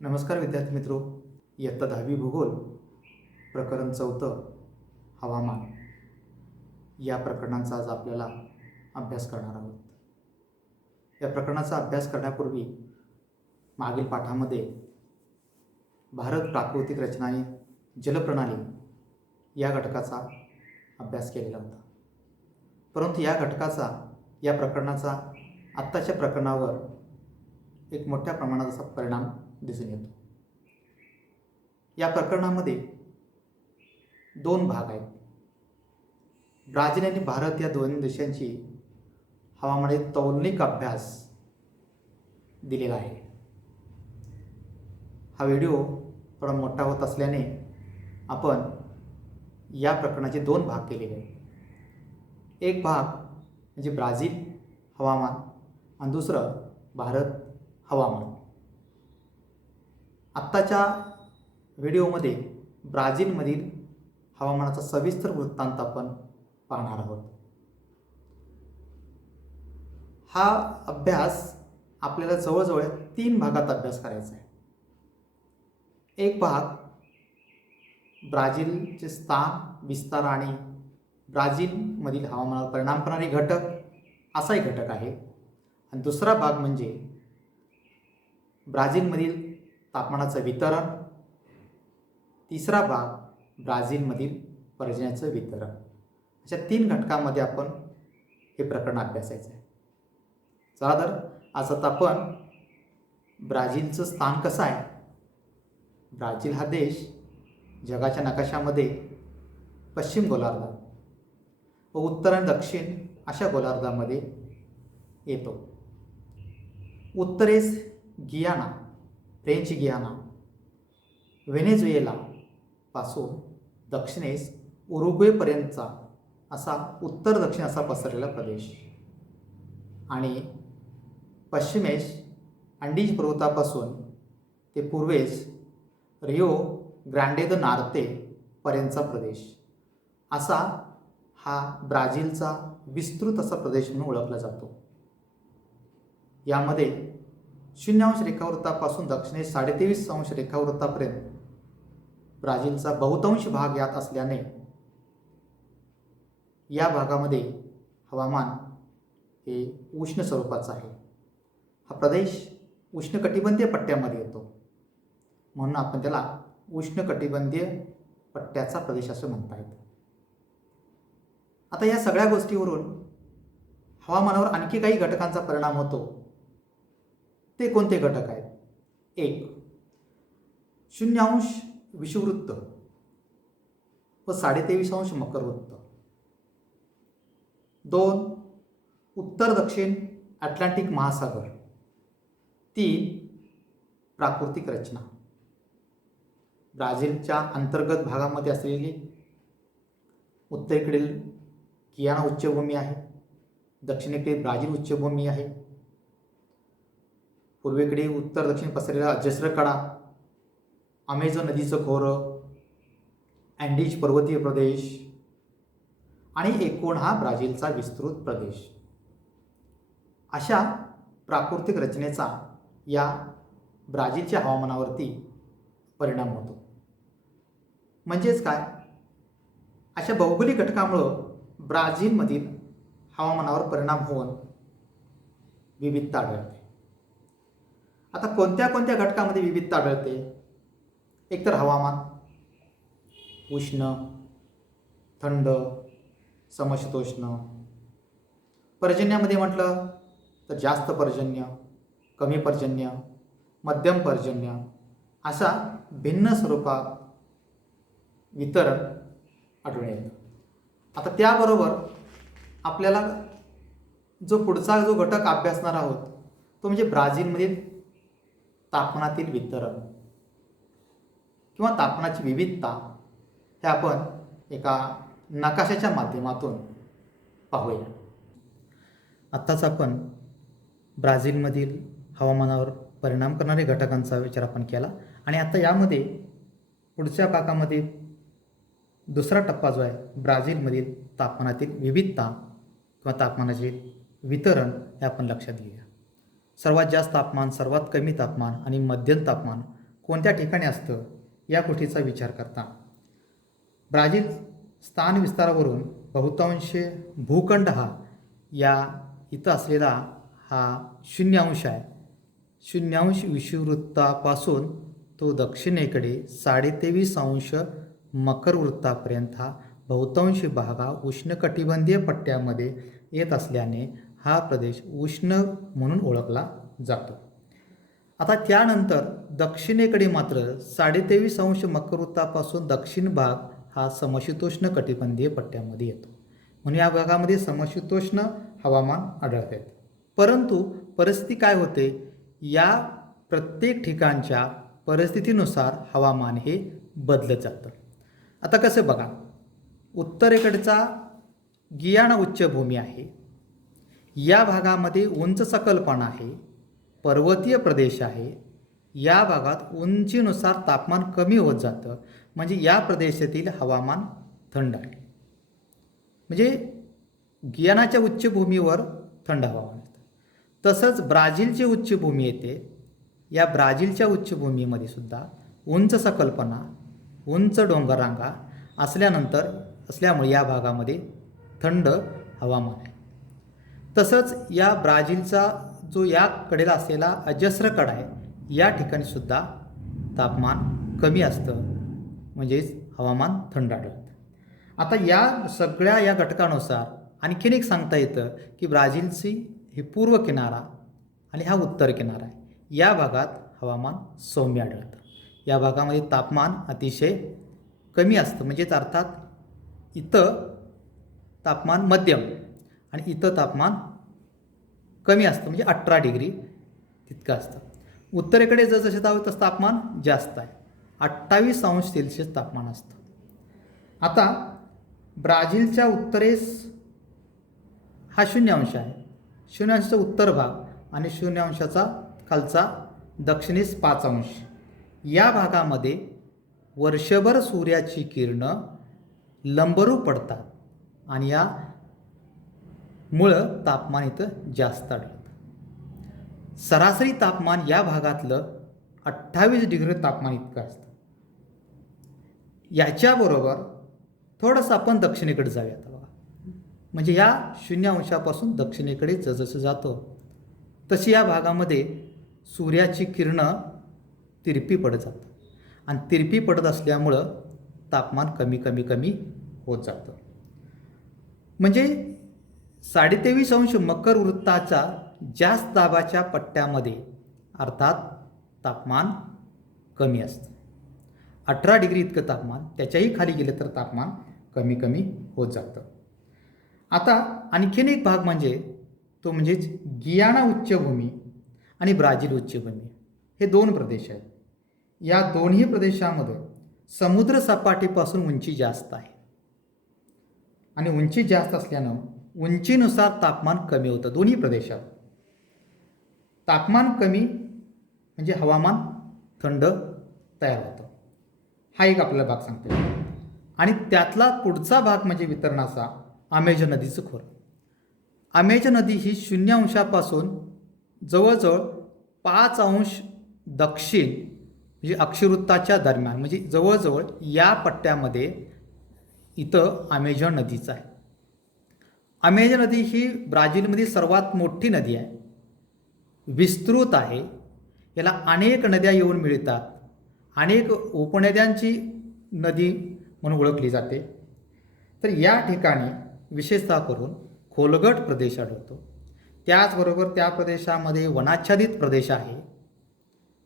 नमस्कार विद्यार्थी मित्रो. इयत्ता 10वी भूगोल प्रकरण 4 हवामान या प्रकरणांचा आज आपल्याला अभ्यास करणार आहोत. या प्रकरणाचा अभ्यास करण्यापूर्वी मागील पाठामध्ये भारत प्राकृतिक रचना आणि जलप्रणाली या घटकाचा अभ्यास केलेला होता. परंतु या प्रकरणाचा आत्ताच्या प्रकरणावर एक मोठ्या प्रमाणात असा परिणाम दिसून येतो. या प्रकरणामध्ये 2 भाग आहेत. ब्राझील आणि भारत या दोन्ही देशांची हवामानाचे तौलनिक अभ्यास दिलेला आहे. हा व्हिडिओ थोडा मोठा होत असल्याने आपण या प्रकरणाचे 2 भाग केलेले आहेत. एक भाग म्हणजे ब्राझील हवामान आणि दुसरं भारत हवामान. आत्ताच्या व्हिडिओमध्ये ब्राझीलमधील हवामानाचा सविस्तर वृत्तांत आपण पाहणार आहोत. हा अभ्यास आपल्याला जवळजवळ 3 भागात अभ्यास करायचा आहे. एक भाग ब्राझीलचे स्थान, विस्तार आणि ब्राझीलमधील हवामानावर परिणाम करणारे घटक असा एक घटक आहे. आणि दुसरा भाग म्हणजे ब्राझीलमधील तापमानाचं वितरण. तिसरा भाग ब्राझीलमधील पर्जन्याचं वितरण. अशा 3 घटकांमध्ये आपण हे प्रकरण अभ्यासायचं आहे. चला तर आज आता आपण ब्राझीलचं स्थान कसं आहे. ब्राझील हा देश जगाच्या नकाशामध्ये पश्चिम गोलार्धात व उत्तर आणि दक्षिण अशा गोलार्धामध्ये येतो. उत्तरेस गियाना, फ्रेंच गियाना, व्हेनेझुएला पासून दक्षिणेस उरुग्वेपर्यंतचा असा उत्तर दक्षिण असा पसरलेला प्रदेश आणि पश्चिमेस अंडीज पर्वतापासून ते पूर्वेस रिओ ग्रांडे द नॉर्ते पर्यंतचा प्रदेश असा हा ब्राझीलचा विस्तृत असा प्रदेश म्हणून ओळखला जातो. यामध्ये 0° रेखावृत्तापासून दक्षिणेस 23.5° रेखावृत्तापर्यंत ब्राझीलचा बहुतांश भाग यात असल्याने या भागामध्ये हवामान हे उष्ण स्वरूपाचं आहे. हा प्रदेश उष्णकटिबंधीय पट्ट्यामध्ये येतो म्हणून आपण त्याला उष्णकटिबंधीय पट्ट्याचा प्रदेश असं म्हणता येतं. आता या सगळ्या गोष्टीवरून हवामानावर आणखी काही घटकांचा परिणाम होतो. ते कोणते घटक आहेत? 1. 0° विषुववृत्त व 23.5° मकरवृत्त. 2. उत्तर दक्षिण अटलांटिक महासागर. 3. प्राकृतिक रचना. ब्राझीलच्या अंतर्गत भागामध्ये असलेली उत्तरेकडील गियाना उच्चभूमी आहे, दक्षिणेकडे ब्राझील उच्चभूमी आहे, पूर्वेकडे उत्तर दक्षिण पसरलेला अजस्र कडा, अमेझॉन नदीचं खोरं, अँडीज पर्वतीय प्रदेश आणि एकूण हा ब्राझीलचा विस्तृत प्रदेश. अशा प्राकृतिक रचनेचा या ब्राझीलच्या हवामानावरती परिणाम होतो. म्हणजेच काय, अशा भौगोलिक घटकामुळं ब्राझीलमधील हवामानावर परिणाम होऊन विविधता आढळते. आता कोणत्या कोणत्या घटकामध्ये विविधता आढळते? एकतर हवामान उष्ण, थंड, समशीतोष्ण. पर्जन्यामध्ये म्हटलं तर जास्त पर्जन्य, कमी पर्जन्य, मध्यम पर्जन्य असा भिन्न स्वरूपात वितरण आढळून येतं. आता त्याबरोबर आपल्याला पुढचा जो घटक अभ्यासणार आहोत तो म्हणजे ब्राझीलमधील तापमानातील वितरण किंवा तापमानाची विविधता. हे आपण एका नकाशाच्या माध्यमातून पाहूया. आत्ताच आपण ब्राझीलमधील हवामानावर परिणाम करणारे घटकांचा विचार आपण केला आणि आता यामध्ये पुढच्या भागामध्ये दुसरा टप्पा जो आहे ब्राझीलमधील तापमानातील विविधता किंवा तापमानाचे वितरण हे आपण लक्षात घेऊया. सर्वात जास्त तापमान, सर्वात कमी तापमान आणि मध्यम तापमान कोणत्या ठिकाणी असतं या गोष्टीचा विचार करता ब्राझील स्थान विस्तारावरून बहुतांश भूखंड हा या इथं असलेला हा 0° आहे. 0° विषुववृत्तापासून तो दक्षिणेकडे 23.5° मकर वृत्तापर्यंत हा बहुतांश भाग हा उष्णकटिबंधीय पट्ट्यामध्ये येत असल्याने हा प्रदेश उष्ण म्हणून ओळखला जातो. आता त्यानंतर दक्षिणेकडे मात्र 23.5° मकर वृत्तापासून दक्षिण भाग हा समशीतोष्ण कटिबंधीय पट्ट्यामध्ये येतो. म्हणून या भागामध्ये समशीतोष्ण हवामान आढळते. परंतु परिस्थिती काय होते, या प्रत्येक ठिकाणच्या परिस्थितीनुसार हवामान हे बदलत जातं. आता कसं बघा, उत्तरेकडचा गियाना उच्चभूमी आहे. या भागामध्ये उंच सकलपणा आहे, पर्वतीय प्रदेश आहे. या भागात उंचीनुसार तापमान कमी होत जातं. म्हणजे या प्रदेशातील हवामान थंड आहे. म्हणजे गियानाच्या उच्चभूमीवर थंड हवामान असतं. तसंच ब्राझीलची उच्चभूमी येते. या ब्राझीलच्या उच्चभूमीमध्ये सुद्धा उंच सकलपणा, उंच डोंगररांगा असल्यामुळे या भागामध्ये थंड हवामान आहे. तसंच या ब्राझीलचा जो या कडेला असलेला अजस्र कडा आहे, या ठिकाणी सुद्धा तापमान कमी असतं, म्हणजेच हवामान थंड आढळतं. आता या सगळ्या या घटकानुसार आणखीन एक सांगता येतं की ब्राझीलची ही पूर्व किनारा आणि हा उत्तर किनारा आहे. या भागात हवामान सौम्य आढळतं. या भागामध्ये तापमान अतिशय कमी असतं. म्हणजेच अर्थात इथं तापमान मध्यम आणि इथं तापमान कमी असतं, म्हणजे 18° तितकं असतं. उत्तरेकडे जसं जावं तसं तापमान जास्त आहे, 28°C तापमान असतं. आता ब्राझीलच्या उत्तरेस हा 0° आहे. 0°चा उत्तर भाग आणि 0°चा खालचा दक्षिणेस 5°. या भागामध्ये वर्षभर सूर्याची किरणं लंबरूप पडतात आणि यामुळं तापमान इथं जास्त आढळतं. सरासरी तापमान या भागातलं 28° तापमान इतकं असतं. याच्याबरोबर थोडंसं आपण दक्षिणेकडे जाऊयात बघा. म्हणजे या 0°पासून दक्षिणेकडे जसं जातो तशी या भागामध्ये सूर्याची किरणं तिरपी पडत जातात आणि तिरपी पडत असल्यामुळं तापमान कमी होत जातं. म्हणजे 23.5° मकर वृत्ताच्या जास्त दाबाच्या पट्ट्यामध्ये अर्थात तापमान कमी असतं. 18° इतकं तापमान, त्याच्याही खाली गेलं तर तापमान कमी होत जातं. आता आणखीन एक भाग म्हणजेच गियाना उच्चभूमी आणि ब्राझील उच्चभूमी, हे 2 प्रदेश आहेत. या दोन्ही प्रदेशामध्ये समुद्र सपाटीपासून उंची जास्त आहे आणि उंची जास्त असल्यानं उंचीनुसार तापमान कमी होतं. दोन्ही प्रदेशात तापमान कमी म्हणजे हवामान थंड तयार होतं. हा एक आपल्याला भाग सांगतो. आणि त्यातला पुढचा भाग म्हणजे वितरणाचा अमेझॉन नदीचं खोरं. अमेझॉन नदी ही 0°पासून जवळजवळ 5° दक्षिण म्हणजे अक्षवृत्ताच्या दरम्यान, म्हणजे जवळजवळ या पट्ट्यामध्ये इथं अमेझॉन नदीचं आहे. अमेझॉन नदी ही ब्राझीलमधील सर्वात मोठी नदी आहे, विस्तृत आहे. याला अनेक नद्या येऊन मिळतात. अनेक उपनद्यांची नदी म्हणून ओळखली जाते. तर या ठिकाणी विशेषतः करून खोलगट प्रदेश आढळतो. त्याचबरोबर त्या प्रदेशामध्ये वनाच्छादित प्रदेश आहे.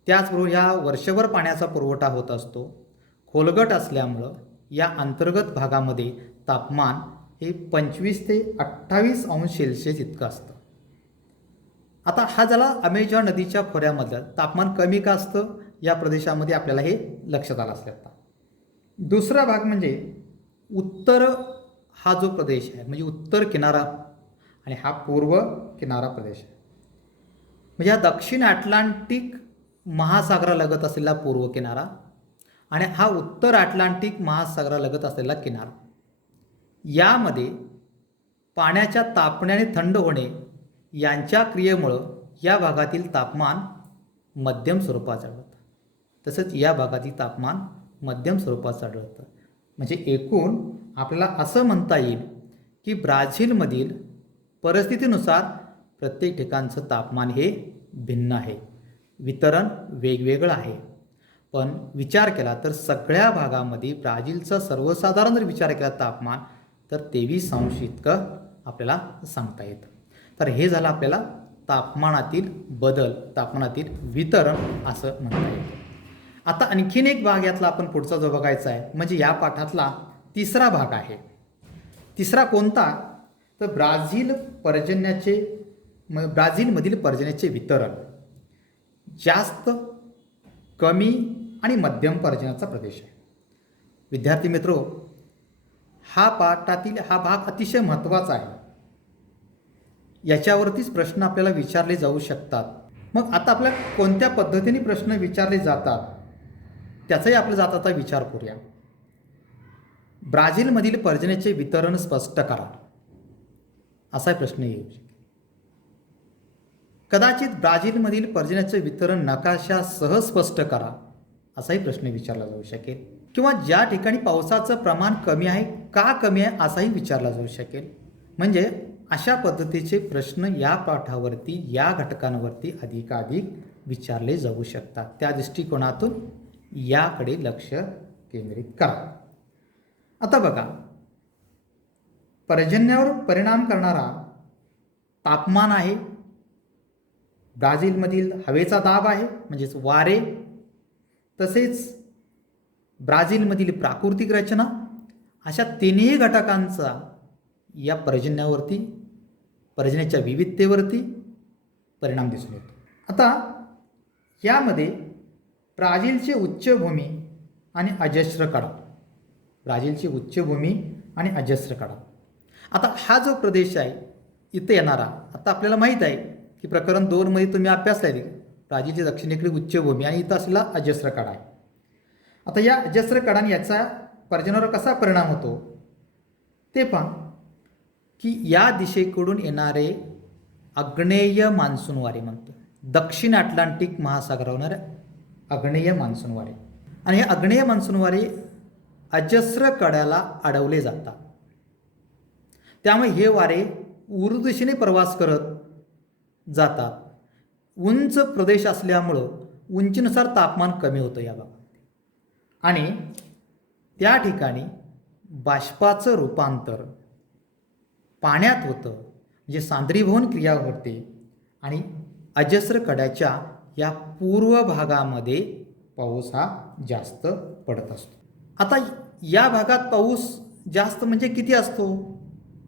त्याचबरोबर ह्या वर्षभर पाण्याचा पुरवठा होत असतो. खोलगट असल्यामुळं या अंतर्गत भागामध्ये तापमान हे 25 ते 28°C इतकं असतं. आता हा झाला अमेझॉन नदीच्या खोऱ्यामधलं तापमान कमी का असतं या प्रदेशामध्ये, आपल्याला हे लक्षात आलं असेल. आता दुसरा भाग म्हणजे उत्तर हा जो प्रदेश आहे, म्हणजे उत्तर किनारा आणि हा पूर्व किनारा प्रदेश आहे. म्हणजे हा दक्षिण अटलांटिक महासागरालगत असलेला पूर्व किनारा आणि हा उत्तर अटलांटिक महासागरालगत असलेला किनारा. यामध्ये पाण्याच्या तापण्याने थंड होणे यांच्या क्रियेमुळं या भागातील तापमान मध्यम स्वरूपाचं आढळतं. तसंच या भागातील तापमान मध्यम स्वरूपाचं आढळतं. म्हणजे एकूण आपल्याला असं म्हणता येईल की ब्राझीलमधील परिस्थितीनुसार प्रत्येक ठिकाणचं तापमान हे भिन्न आहे, वितरण वेगवेगळं आहे. पण विचार केला तर सगळ्या भागामध्ये ब्राझीलचा सर्वसाधारण जर विचार केला तापमान तर 23° इतकं आपल्याला सांगता येतं. तर हे झालं आपल्याला तापमानातील बदल, तापमानातील वितरण असं म्हणता येतं. आता आणखीन एक भाग यातला आपण पुढचा जो बघायचा आहे म्हणजे या पाठातला तिसरा भाग आहे. तिसरा कोणता? तर ब्राझीलमधील पर्जन्याचे वितरण. जास्त, कमी आणि मध्यम पर्जन्याचा प्रदेश आहे. विद्यार्थी मित्रो, हा पाठातील हा भाग अतिशय महत्त्वाचा आहे. याच्यावरतीच प्रश्न आपल्याला विचारले जाऊ शकतात. मग आता आपल्याला कोणत्या पद्धतीने प्रश्न विचारले जातात त्याचाही आपण जाता आता विचार करूया. ब्राझीलमधील पर्जन्याचे वितरण स्पष्ट करा असा प्रश्न येऊ शकेल. कदाचित ब्राझीलमधील पर्जन्याचे वितरण नकाशासह स्पष्ट करा असाही प्रश्न विचारला जाऊ शकेल. किंवा ज्या ठिकाणी पावसाचं प्रमाण कमी आहे, का कमी आहे असाही विचारला जाऊ शकेल. म्हणजे अशा पद्धतीचे प्रश्न या पाठावरती, या घटकांवरती अधिकाधिक विचारले जाऊ शकतात. त्या दृष्टिकोनातून याकडे लक्ष केंद्रित करा. आता बघा, पर्जन्यावर परिणाम करणारा तापमान आहे, ब्राझीलमधील हवेचा दाब आहे म्हणजेच वारे, तसेच ब्राझीलमधील प्राकृतिक रचना, अशा तिन्ही घटकांचा या पर्जन्यावरती, पर्जन्याच्या विविधतेवरती परिणाम दिसून येतो. आता यामध्ये ब्राझीलची उच्चभूमी आणि अजस्र कडा, ब्राझीलची उच्चभूमी आणि अजस्र कडा. आता हा जो प्रदेश आहे इथं येणारा, आता आपल्याला माहीत आहे की प्रकरण 2 मध्ये तुम्ही अभ्यासला आहे ब्राझीलची दक्षिणेकडील उच्चभूमी आणि इथं असलेला अजस्र कडा आहे. आता या अजस्र कडाने याचा पर्जन्यावर कसा परिणाम होतो ते पहा की या दिशेकडून येणारे आग्नेय मान्सून वारे म्हणतो, दक्षिण अटलांटिक महासागरावर आग्नेय मान्सून वारे, आणि हे आग्नेय मान्सून वारे अजस्र कड्याला अडवले जातात. त्यामुळे हे वारे उर्ध्व दिशेने प्रवास करत जातात. उंच प्रदेश असल्यामुळं उंचीनुसार तापमान कमी होतं या भागात, आणि त्या ठिकाणी बाष्पाचं रूपांतर पाण्यात होतं, म्हणजे सांद्रीभवन क्रिया होते, आणि अजस्र कड्याच्या या पूर्व भागामध्ये पाऊस हा जास्त पडत असतो. आता या भागात पाऊस जास्त म्हणजे किती असतो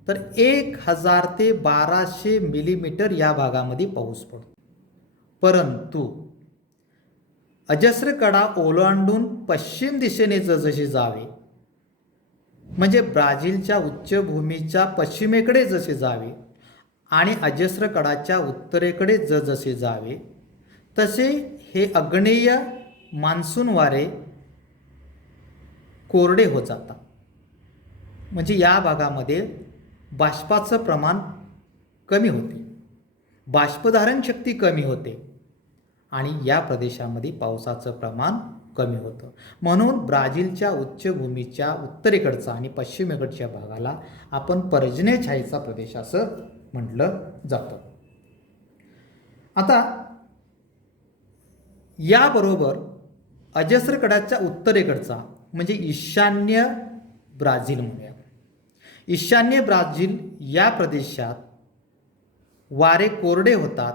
तर 1000 ते 1200 मिलीमीटर या भागामध्ये पाऊस पडतो. परंतु अजस्र कडा ओलांडून पश्चिम दिशेने जसजसे जावे, म्हणजे ब्राझीलच्या उच्चभूमीच्या पश्चिमेकडे जसे जावे आणि अजस्र कडाच्या उत्तरेकडे जसे जावे तसे हे आग्नेय मान्सून वारे कोरडे होत जातात. म्हणजे या भागामध्ये बाष्पाचं प्रमाण कमी होते, बाष्पधारण शक्ती कमी होते, आणि या प्रदेशामध्ये पावसाचं प्रमाण कमी होतं. म्हणून ब्राझीलच्या उच्चभूमीच्या उत्तरेकडचा आणि पश्चिमेकडच्या भागाला आपण पर्जन्य छायेचा प्रदेश असं म्हटलं जातं. आता याबरोबर अजस्र कडाच्या उत्तरेकडचा म्हणजे ईशान्य ब्राझील म्हणूया, ईशान्य ब्राझील या प्रदेशात वारे कोरडे होतात,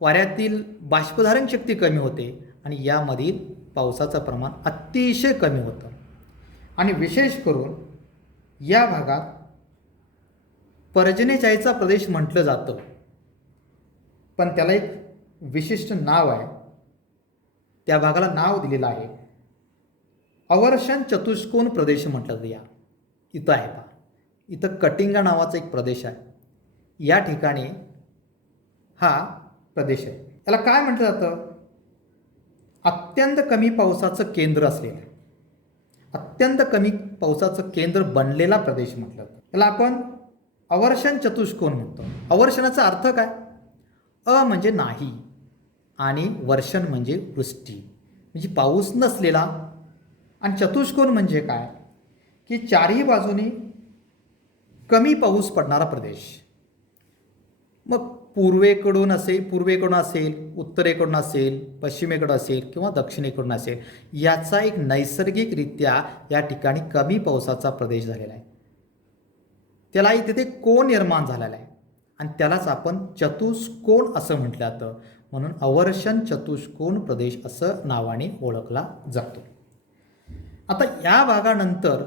वाऱ्यातील बाष्पधारण शक्ती कमी होते, आणि यामधील पावसाचं प्रमाण अतिशय कमी होतं. आणि विशेष करून या भागात पर्जन्य छायेचा प्रदेश म्हटलं जातं, पण त्याला एक विशिष्ट नाव आहे. त्या भागाला नाव दिलेलं आहे अवर्षण चतुष्कोन प्रदेश म्हटलं जातं. इथं आहे पहा, इथं कटिंगा नावाचा एक प्रदेश आहे. या ठिकाणी हा प्रदेश आहे. याला काय म्हटलं जातं? अत्यंत कमी पावसाचं केंद्र असलेलं, अत्यंत कमी पावसाचं केंद्र बनलेला प्रदेश म्हटलं जातं. याला आपण अवर्षण चतुष्कोन म्हणतो. अवर्षणाचा अर्थ काय? अ म्हणजे नाही आणि वर्षण म्हणजे वृष्टी, म्हणजे पाऊस नसलेला. आणि चतुष्कोण म्हणजे काय, की चारही बाजूनी कमी पाऊस पडणारा प्रदेश. मग पूर्वेकडून असेल, उत्तरेकडून असेल, पश्चिमेकडून असेल किंवा दक्षिणेकडून असेल, याचा एक नैसर्गिकरित्या या ठिकाणी कमी पावसाचा प्रदेश झालेला आहे. त्याला तिथे कोण निर्माण झालेला आहे आणि त्यालाच आपण चतुष्कोण असं म्हटलं जातं. म्हणून अवर्षण चतुष्कोण प्रदेश असं नावाने ओळखला जातो. आता या भागानंतर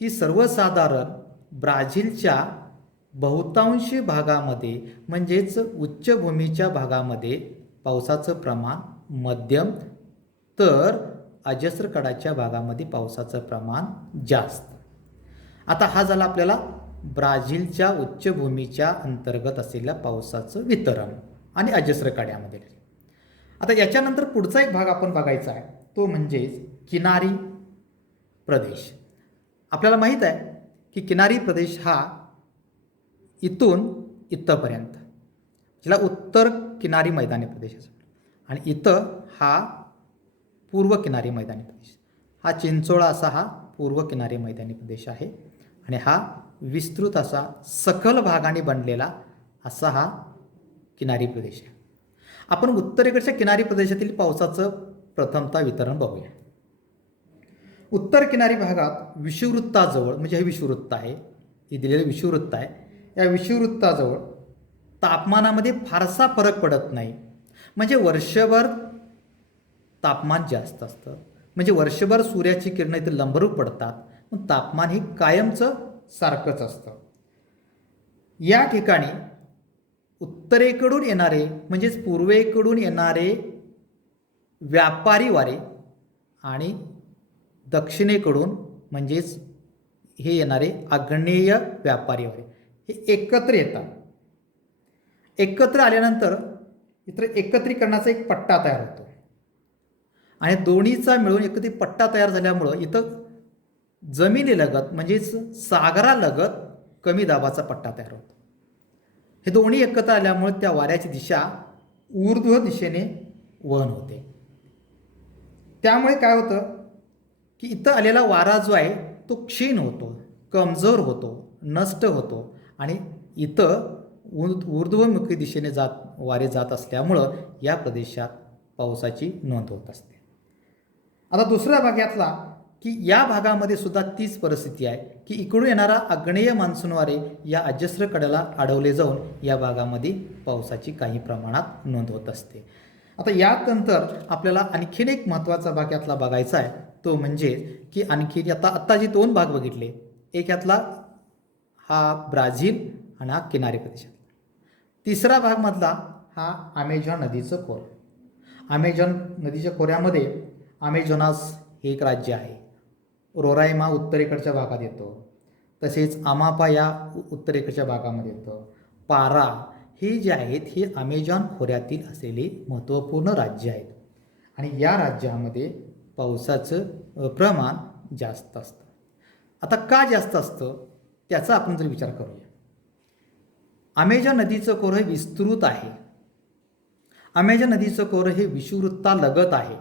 की सर्वसाधारण ब्राझीलच्या बहुतांशी भागामध्ये म्हणजेच उच्चभूमीच्या भागामध्ये पावसाचं प्रमाण मध्यम, तर अजस्रकडाच्या भागामध्ये पावसाचं प्रमाण जास्त. आता हा झाला आपल्याला ब्राझीलच्या उच्चभूमीच्या अंतर्गत असलेल्या पावसाचं वितरण आणि अजस्रकड्यामध्ये. आता याच्यानंतर पुढचा एक भाग आपण बघायचा आहे, तो म्हणजे किनारी प्रदेश. आपल्याला माहीत आहे की किनारी प्रदेश हा इथून इथंपर्यंत, ज्याला उत्तर किनारी मैदानी प्रदेश असतो, आणि इथं हा पूर्व किनारी मैदानी प्रदेश. हा चिंचोळा असा हा पूर्व किनारी मैदानी प्रदेश आहे आणि हा विस्तृत असा सखल भागाने बनलेला असा हा किनारी प्रदेश आहे. आपण उत्तरेकडच्या किनारी प्रदेशातील पावसाचं प्रथमतः वितरण बघूया. उत्तर किनारी भागात विषुववृत्ताजवळ, म्हणजे हे विषुववृत्त आहे, हे दिलेलं विषुववृत्त आहे, या विषुववृत्ताजवळ तापमानामध्ये फारसा फरक पडत नाही. म्हणजे वर्षभर तापमान जास्त असतं, म्हणजे वर्षभर सूर्याची किरणं इथं लंबरूप पडतात, पण तापमान हे कायमचं सारखंच असतं. या ठिकाणी उत्तरेकडून येणारे म्हणजेच पूर्वेकडून येणारे व्यापारी वारे आणि दक्षिणेकडून म्हणजेच हे येणारे आग्नेय व्यापारी वारे हे एकत्र येतात. एकत्र आल्यानंतर इथं एकत्रीकरणाचा एक पट्टा तयार होतो आणि दोन्हीचा मिळून एकत्रित पट्टा तयार झाल्यामुळं इथं जमिनीलगत म्हणजेच सागरालगत कमी दाबाचा पट्टा तयार होतो. हे दोन्ही एकत्र आल्यामुळे त्या वाऱ्याची दिशा ऊर्ध्व दिशेने वहन होते. त्यामुळे काय होतं की इथं आलेला वारा जो आहे तो क्षीण होतो, कमजोर होतो, नष्ट होतो आणि इथं ऊर्ध्वमुखी दिशेने वारे जात असल्यामुळं या प्रदेशात पावसाची नोंद होत असते. आता दुसऱ्या भागातला की या भागामध्ये सुद्धा तीच परिस्थिती आहे की इकडून येणारा आग्नेय मान्सून वारे या अजस्र कड्याला अडवले जाऊन या भागामध्ये पावसाची काही प्रमाणात नोंद होत असते. आता यानंतर आपल्याला आणखीन एक महत्त्वाचा भाग यातला बघायचा आहे, तो म्हणजे की आणखी आता जे दोन भाग बघितले, एक यातला हा ब्राझील आणि हा किनारी प्रदेशात, तिसरा भागमधला हा अमेझॉन नदीचं खोरं. अमेझॉन नदीच्या खोऱ्यामध्ये अमेझॉनास हे एक राज्य आहे, रोरायमा उत्तरेकडच्या भागात येतो, तसेच अमापा या उत्तरेकडच्या भागामध्ये येतं, पारा हे जे आहेत हे अमेझॉन खोऱ्यातील असलेले महत्त्वपूर्ण राज्य आहेत आणि या राज्यामध्ये पावसाचं प्रमाण जास्त असतं. आता का जास्त असतं त्याचा आपण जर विचार करूया. अमेझॉन नदीचं खोरं हे विस्तृत आहे. अमेझॉन नदीचं खोरं हे विषुववृत्तालगत आहे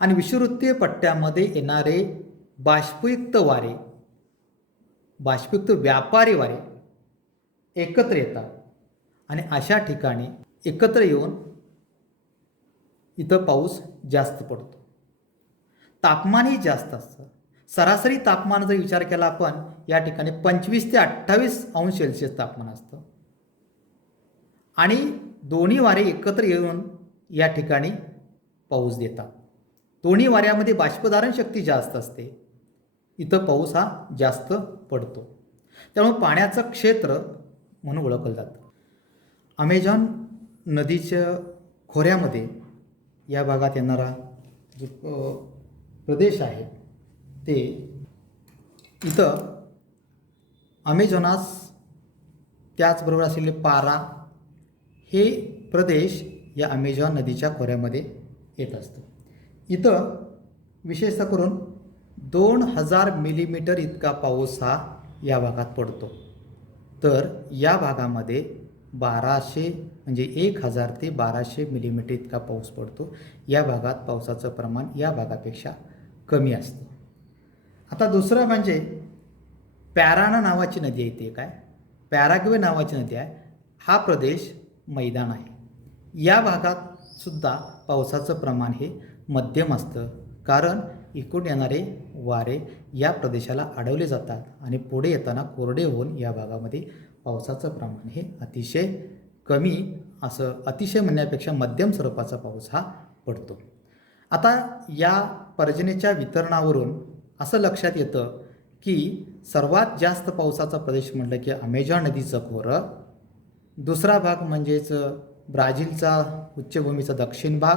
आणि विषुववृत्तीय पट्ट्यामध्ये येणारे बाष्पयुक्त वारे, बाष्पयुक्त व्यापारी वारे एकत्र येतात आणि अशा ठिकाणी एकत्र येऊन इथं पाऊस जास्त पडतो. तापमानही जास्त असतं. सरासरी तापमान जर विचार केला आपण या ठिकाणी 25 ते 28 अंश सेल्सिअस तापमान असतं आणि दोन्ही वारे एकत्र येऊन या ठिकाणी पाऊस देतात. दोन्ही वाऱ्यामध्ये बाष्पधारण शक्ती जास्त असते, इथं पाऊस हा जास्त पडतो. त्यामुळे पाण्याचं क्षेत्र म्हणून ओळखलं जातं. अमेझॉन नदीच्या खोऱ्यामध्ये या भागात येणारा जो प्रदेश आहे ते इथं अमेझॉनास त्याचबरोबर असलेले पारा हे प्रदेश या अमेझॉन नदीच्या खोऱ्यामध्ये येत असतो. इथं विशेषतः करून 2000 मिलीमीटर इतका पाऊस हा या भागात पडतो. तर या भागामध्ये 1200 म्हणजे 1000 ते 1200 मिलीमीटर इतका पाऊस पडतो. या भागात पावसाचं प्रमाण या भागापेक्षा कमी असतं. आता दुसरं म्हणजे पॅराना नावाची नदी येते. काय पॅराग्वे नावाची नदी आहे. हा प्रदेश मैदान आहे. या भागात सुद्धा पावसाचं प्रमाण हे मध्यम असतं, कारण इकडून येणारे वारे या प्रदेशाला अडवले जातात आणि पुढे येताना कोरडे होऊन या भागामध्ये पावसाचं प्रमाण हे अतिशय कमी, असं अतिशय म्हणण्यापेक्षा मध्यम स्वरूपाचा पाऊस हा पडतो. आता या पर्जन्याच्या वितरणावरून असं लक्षात येतं की सर्वात जास्त पावसाचा प्रदेश म्हटलं की अमेझॉन नदीचं खोरं, दुसरा भाग म्हणजेच ब्राझीलचा उच्चभूमीचा दक्षिण भाग,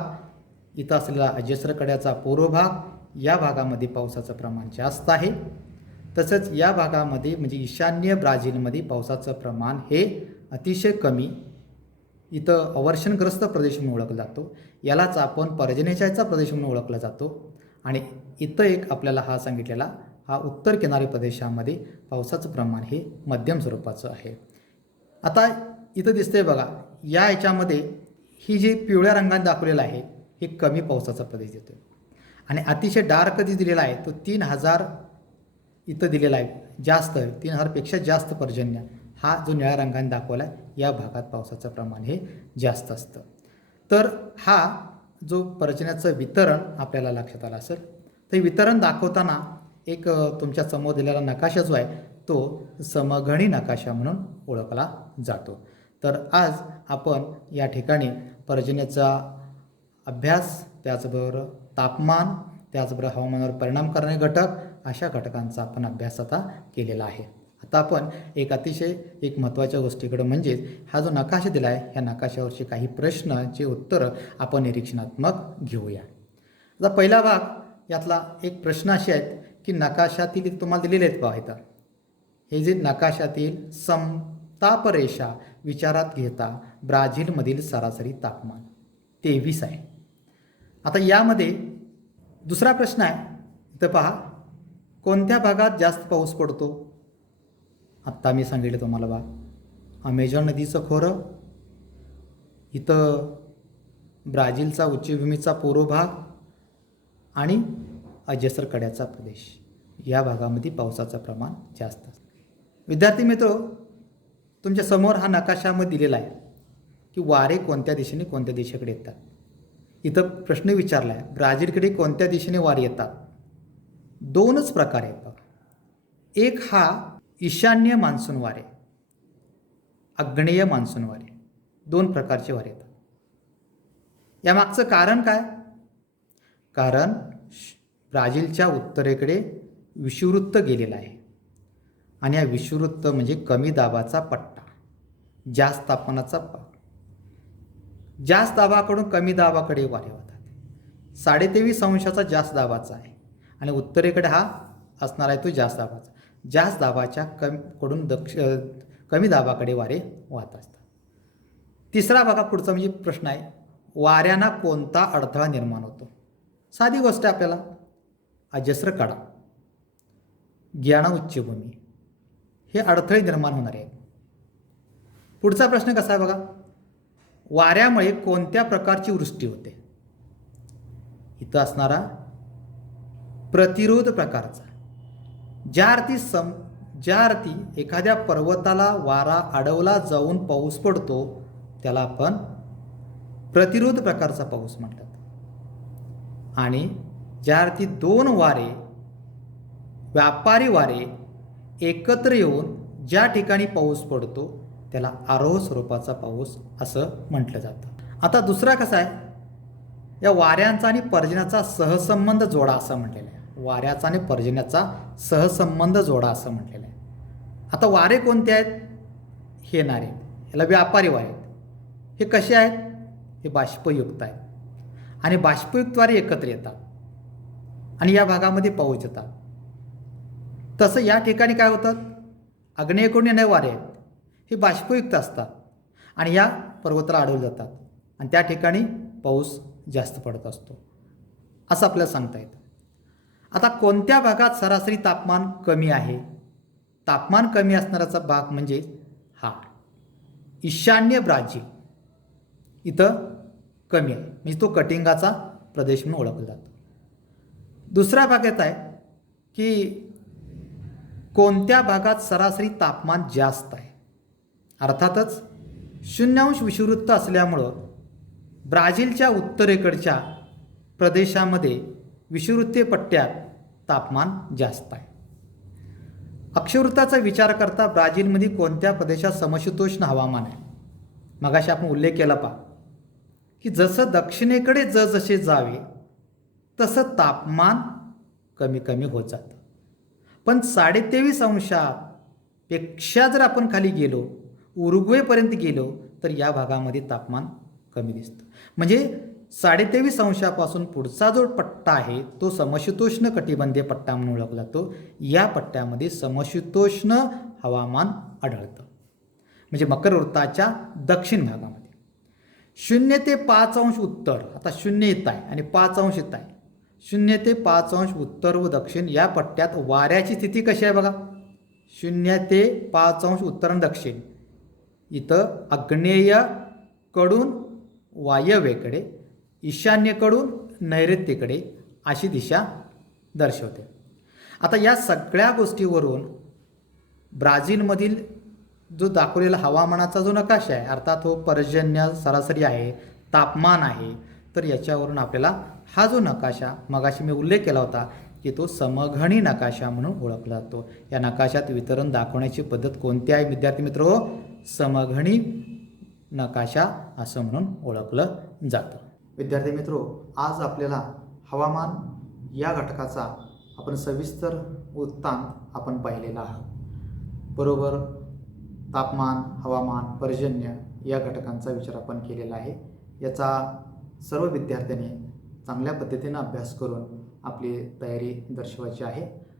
इथं असलेला अजस्र कड्याचा पूर्व भाग, या भागामध्ये पावसाचं प्रमाण जास्त आहे. तसंच या भागामध्ये म्हणजे ईशान्य ब्राझीलमध्ये पावसाचं प्रमाण हे अतिशय कमी, इथं अवर्षणग्रस्त प्रदेश म्हणून ओळखला जातो. यालाच आपण पर्जन्याचा प्रदेश म्हणून ओळखला जातो. आणि इथं एक आपल्याला हा सांगितलेला हा उत्तर किनारी प्रदेशामध्ये पावसाचं प्रमाण हे मध्यम स्वरूपाचं आहे. आता इथं दिसतंय बघा, या ह्याच्यामध्ये ही जी पिवळ्या रंगाने दाखवलेलं आहे हे कमी पावसाचा प्रदेश देतो आणि अतिशय डार्क कधी दिलेला आहे तो 3000 इथं दिलेला आहे, जास्त 3000पेक्षा जास्त पर्जन्य हा जो निळ्या रंगाने दाखवला आहे या भागात पावसाचं प्रमाण हे जास्त असतं. तर हा जो पर्जन्याचं वितरण आपल्याला लक्षात आलं असेल. तर वितरण दाखवताना एक तुमच्या समोर दिलेला नकाशा जो आहे तो समघणी नकाशा म्हणून ओळखला जातो. तर आज आपण या ठिकाणी पर्जन्याचा अभ्यास, त्याचबरोबर तापमान, त्याचबरोबर हवामानावर परिणाम करणारे घटक, अशा घटकांचा आपण अभ्यास आता केलेला आहे. आता आपण एक अतिशय महत्त्वाच्या गोष्टीकडे म्हणजेच हा जो नकाशा दिला आहे ह्या नकाशावरचे काही प्रश्नांचे उत्तरं आपण निरीक्षणात्मक घेऊया. आता पहिला भाग यातला एक प्रश्न असे आहेत की नकाशातील तुम्हाला दिलेले आहेत पहा इथं, हे जे नकाशातील समतापरेषा विचारात घेता ब्राझीलमधील सरासरी तापमान 23 आहे. आता यामध्ये दुसरा प्रश्न आहे, इथं पहा कोणत्या भागात जास्त पाऊस पडतो. आत्ता मी सांगितलं तुम्हाला बा, अमेझॉन नदीचं खोरं, इथं ब्राझीलचा उच्चभूमीचा पूर्व भाग आणि अजस्र कड्याचा प्रदेश, या भागामध्ये पावसाचं प्रमाण जास्त असतं. विद्यार्थी मित्र, तुमच्या समोर हा नकाशामध्ये दिलेला आहे की वारे कोणत्या दिशेने कोणत्या दिशेकडे येतात. इथं प्रश्न विचारला आहे ब्राझीलकडे कोणत्या दिशेने वारे येतात. दोनच प्रकार आहेत बघा, एक हा ईशान्य मान्सून वारे, आग्नेय मान्सून वारे, दोन प्रकारचे वारे येतात. यामागचं कारण काय? कारण ब्राझीलच्या उत्तरेकडे विषुववृत्त गेलेला आहे आणि हा विषुववृत्त म्हणजे कमी दाबाचा पट्टा, जास्त तापमानाचा जास्त दाबाकडून कमी दाबाकडे वारे होतात. 23.5 अंशाचा जास्त दाबाचा आहे आणि उत्तरेकडे हा असणार आहे तो जास्त दाबाचा. जास्त दाबाच्या कडून कमी दाबाकडे वारे वाहत असतात. तिसरा बघा पुढचा म्हणजे प्रश्न आहे, वाऱ्यांना कोणता अडथळा निर्माण होतो. साधी गोष्ट आहे आपल्याला, अजस्र कडा, गियाना उच्चभूमी हे अडथळे निर्माण होणार आहेत. पुढचा प्रश्न कसा आहे बघा, वाऱ्यामुळे कोणत्या प्रकारची वृष्टी होते. इथं असणारा प्रतिरोध प्रकारचा, ज्या अर्थी एखाद्या पर्वताला वारा अडवला जाऊन पाऊस पडतो त्याला आपण प्रतिरोध प्रकारचा पाऊस म्हणतात. आणि ज्या अर्थी दोन वारे, व्यापारी वारे एकत्र येऊन ज्या ठिकाणी पाऊस पडतो त्याला आरोह स्वरूपाचा पाऊस असं म्हटलं जातं. आता दुसरा कसा आहे, या वाऱ्यांचा आणि पर्जन्याचा सहसंबंध जोडा असं म्हटलेलं आहे. वाऱ्याचा आणि पर्जन्याचा सहसंबंध जोडा असं म्हटलेलं आहे. आता वारे कोणते आहेत, हे येणार आहेत, ह्याला व्यापारी वारे आहेत. हे कसे आहेत, हे बाष्पयुक्त आहेत आणि बाष्पयुक्त वारे एकत्र येतात आणि या भागामध्ये पाऊस येतात. तसं या ठिकाणी काय होतं, आग्नेयेकडून येणारे वारे आहेत हे बाष्पयुक्त असतात आणि या पर्वताला अडवले जातात आणि त्या ठिकाणी पाऊस जास्त पडत असतो असं आपल्याला सांगता येतं. आता कोणत्या भागात सरासरी तापमान कमी आहे. तापमान कमी असणाराचा भाग म्हणजे हा ईशान्य ब्राझील इथं कमी आहे, म्हणजे तो कटिंगाचा प्रदेश म्हणून ओळखला जातो. दुसऱ्या भागात आहे की कोणत्या भागात सरासरी तापमान जास्त आहे. अर्थातच 0° विषुववृत्त असल्यामुळं ब्राझीलच्या उत्तरेकडच्या प्रदेशामध्ये विषुववृत्तीय पट्ट्यात तापमान जास्त आहे. अक्षवृत्ताचा विचार करता ब्राझीलमध्ये कोणत्या प्रदेशात समशीतोष्ण हवामान आहे. मगाशी आपण उल्लेख केला की जसं दक्षिणेकडे जसे जावे तसं तापमान कमी कमी होत जातं. पण 23.5°पेक्षा जर आपण खाली गेलो, उरुग्वेपर्यंत गेलो, तर या भागामध्ये तापमान कमी दिसतं. म्हणजे 23.5°पासून पुढचा जो पट्टा आहे तो समशीतोष्ण कटिबंधीय पट्टा म्हणून ओळखला जातो. या पट्ट्यामध्ये समशीतोष्ण हवामान आढळतं, म्हणजे मकर वृत्ताच्या दक्षिण भागामध्ये. 0 ते 5° उत्तर, आता 0 येत आहे आणि 5° येत आहे. 0 ते 5° उत्तर व दक्षिण या पट्ट्यात वाऱ्याची स्थिती कशी आहे बघा. 0 ते 5° उत्तर आणि दक्षिण इथं आग्नेयकडून वायव्येकडे, ईशान्येकडून नैऋत्येकडे अशी दिशा दर्शवते. आता या सगळ्या गोष्टीवरून ब्राझीलमधील जो दाखवलेला हवामानाचा जो नकाशा आहे, अर्थात तो पर्जन्य सरासरी आहे, तापमान आहे, तर याच्यावरून आपल्याला हा जो नकाशा मगाशी मी उल्लेख केला होता की तो समघनी नकाशा म्हणून ओळखला जातो. या नकाशात वितरण दाखवण्याची पद्धत कोणती आहे विद्यार्थी मित्र? समघनी नकाशा असं म्हणून ओळखलं जातं. विद्यार्थी मित्रो, आज आपल्याला हवामान या घटकाचा आपण सविस्तर वृत्तांत आपण पाहिलेला आहोत. बरोबर तापमान, हवामान, पर्जन्य या घटकांचा विचार आपण केलेला आहे. याचा सर्व विद्यार्थ्यांनी चांगल्या पद्धतीने अभ्यास करून आपली तयारी दर्शवायची आहे.